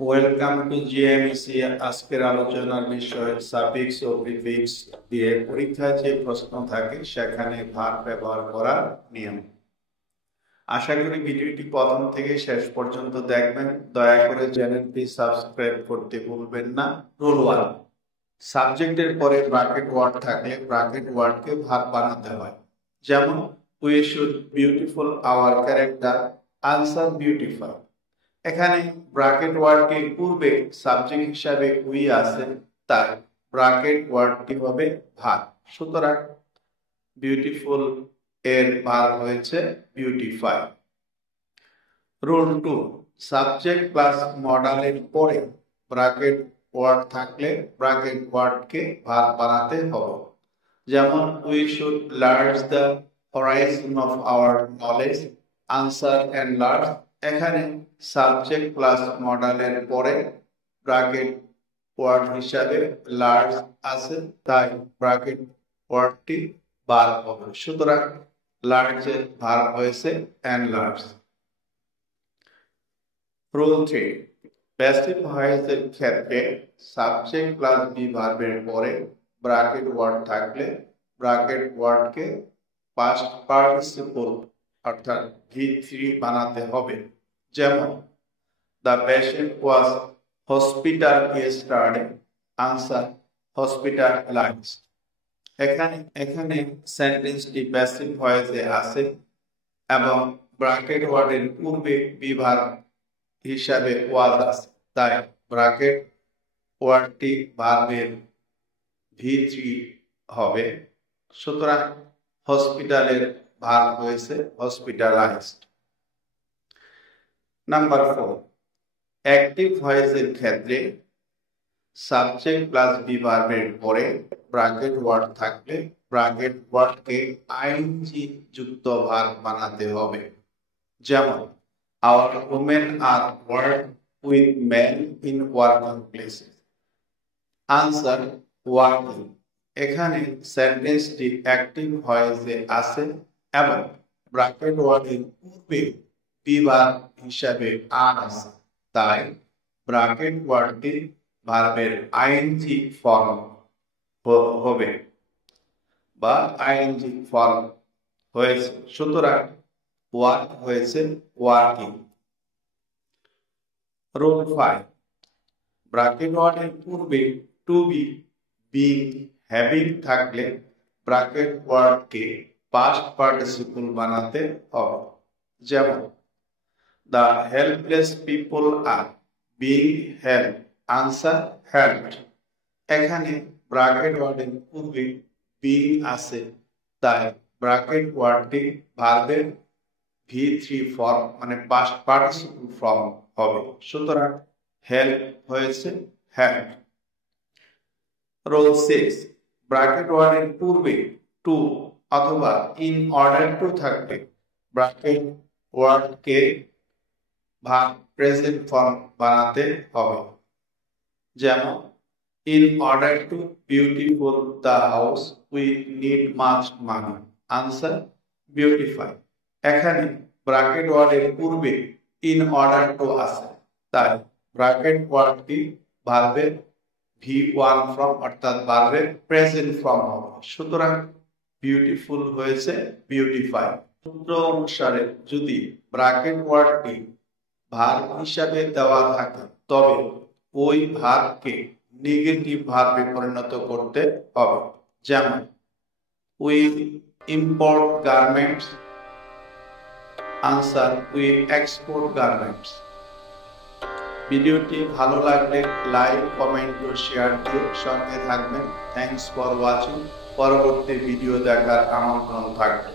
Welcome to জিএমইসি। আজকের আলোচনার বিষয় সাফিক্স ও প্রিফিক্স দিয়ে পরীক্ষায় যে প্রশ্ন থাকে সেখানে ভার্ব ব্যবহার করার নিয়ম। আশা করি ভিডিওটি প্রথম থেকে শেষ পর্যন্ত দেখবেন। দয়া করে চ্যানেলটি সাবস্ক্রাইব করতে ভুলবেন না। রুল 1, সাবজেক্টের পরে ব্র্যাকেট ওয়ার্ড থাকলে ব্র্যাকেট ওয়ার্ডকে ভার্ব বানাতে হয়। যেমন we should beautiful our character, answer beautify. এখানে ব্র্যাকেট ওয়ার্ডটি পূর্বে সাবজেক্ট হিসাবে উই আছে, তাই ব্র্যাকেট ওয়ার্ডটি হবে ভার্ব। সুতরাং বিউটিফুল এর ভার্ব হয়েছে বিউটিফাই। রুল 2, সাবজেক্ট প্লাস মডালের পরে ব্র্যাকেট ওয়ার্ড থাকলে ব্র্যাকেট ওয়ার্ডকে ভার্ব বানাতে হবে। যেমন we should large the Horizon of our knowledge, answer enlarge. এখানে সাবজেক্ট প্লাস মডালের পরে ব্র্যাকেট ওয়ার্ড হিসাবে লার্জ আছে, তাই ব্র্যাকেট ওয়ার্ডটি ভার্ব হবে। সুতরাং লার্জের ভার্ব হয়েছে এনলার্জ। রুল 3, প্যাসিভ ভয়েসের ক্ষেত্রে সাবজেক্ট প্লাস বি ভার্বের পরে ব্র্যাকেট ওয়ার্ড থাকলে ব্র্যাকেট ওয়ার্ডকে পাস্ট পার্টিসিপল অর্থাৎ V3 বানাতে হবে। যেমন the patient was hospital yesterday, answer hospitalised. এখানে সেন্টেন্সটি প্যাসিভ ভয়েসে আছে এবং ব্র্যাকেট ওয়ার্ডের পূর্বে বি ভার্ব হিসাবে ওয়াজ আছে, তাই ব্র্যাকেট ওয়ার্ডটি ভার্বের V3 হবে। সুতরাং হসপিটালের ভার্ব হয়েছে হসপিটালাইজড। নাম্বার 4, অ্যাক্টিভ ভয়েসের ক্ষেত্রে সাবজেক্ট প্লাস বি ভার্বের পরে ব্র্যাকেট ওয়ার্ড থাকলে ব্র্যাকেট ওয়ার্ডকে আইএনজি যুক্ত ভার্ব বানাতে হবে। যেমন our women are work with men in working places, answer working. এখানে সেন্টেন্সটি অ্যাক্টিভ ভয়েসে আছে এবং ব্র্যাকেট ওয়ার্ডের পূর্বে বি ভার্ব হিসাবে আর আছে, তাই ব্র্যাকেট ওয়ার্ডটি ভার্বের আইএনজি ফর্ম হবে বা আইএনজি ফর্ম হয়েছে। সুতরাং ওয়ার্ক হয়েছে ওয়ার্কিং। রুল 5, ব্র্যাকেট ওয়ার্ডের পূর্বে টু বি, বিং, হ্যাভিং থাকলে ব্র্যাকেট ওয়ার্ডকে পাস্ট পার্টিসিপল বানাতে হবে। যেমন the helpless people are being help, answer helped. এখানে ব্র্যাকেট ওয়ার্ডের পূর্বে বিং আছে, তাই ব্র্যাকেট ওয়ার্ডটি ভার্বের V3 ফর্ম মানে পাস্ট পার্টিসিপল ফর্ম হবে। সুতরাং হেল্প হয়েছে হেল্প। রুল 6, ব্র্যাকেট ওয়ার্ডের পূর্বে টু অথবা ইন অর্ডার টু থাকলে ব্র্যাকেট ওয়ার্ডকে ভার্ব প্রেজেন্ট ফর্ম বানাতে হবে। যেমন in order to beautiful the house we need much money, answer beautify. এখানে ব্র্যাকেট ওয়ার্ডের পূর্বে ইন অর্ডার টু আছে, তাই ব্র্যাকেট ওয়ার্ডটি ভার্বের V1 ফর্ম অর্থাৎ ভার্বের প্রেজেন্ট ফর্ম হবে। সুতরাং বিউটিফুল হয়েছে বিউটিফাই। সূত্র অনুসারে যদি ব্র্যাকেট ওয়ার্ডটি ভার্ব হিসাবে দেওয়া থাকে তবে ওই ভার্বকে নেগেটিভ ভার্বে পরিণত করতে হবে। যেমন we import garments, answer we export garments. ভিডিওটি ভালো লাগলে লাইক, কমেন্ট ও শেয়ার দিয়ে সঙ্গে থাকবেন। Thanks for watching. পরবর্তী ভিডিও দেখার আমন্ত্রণ থাকবে।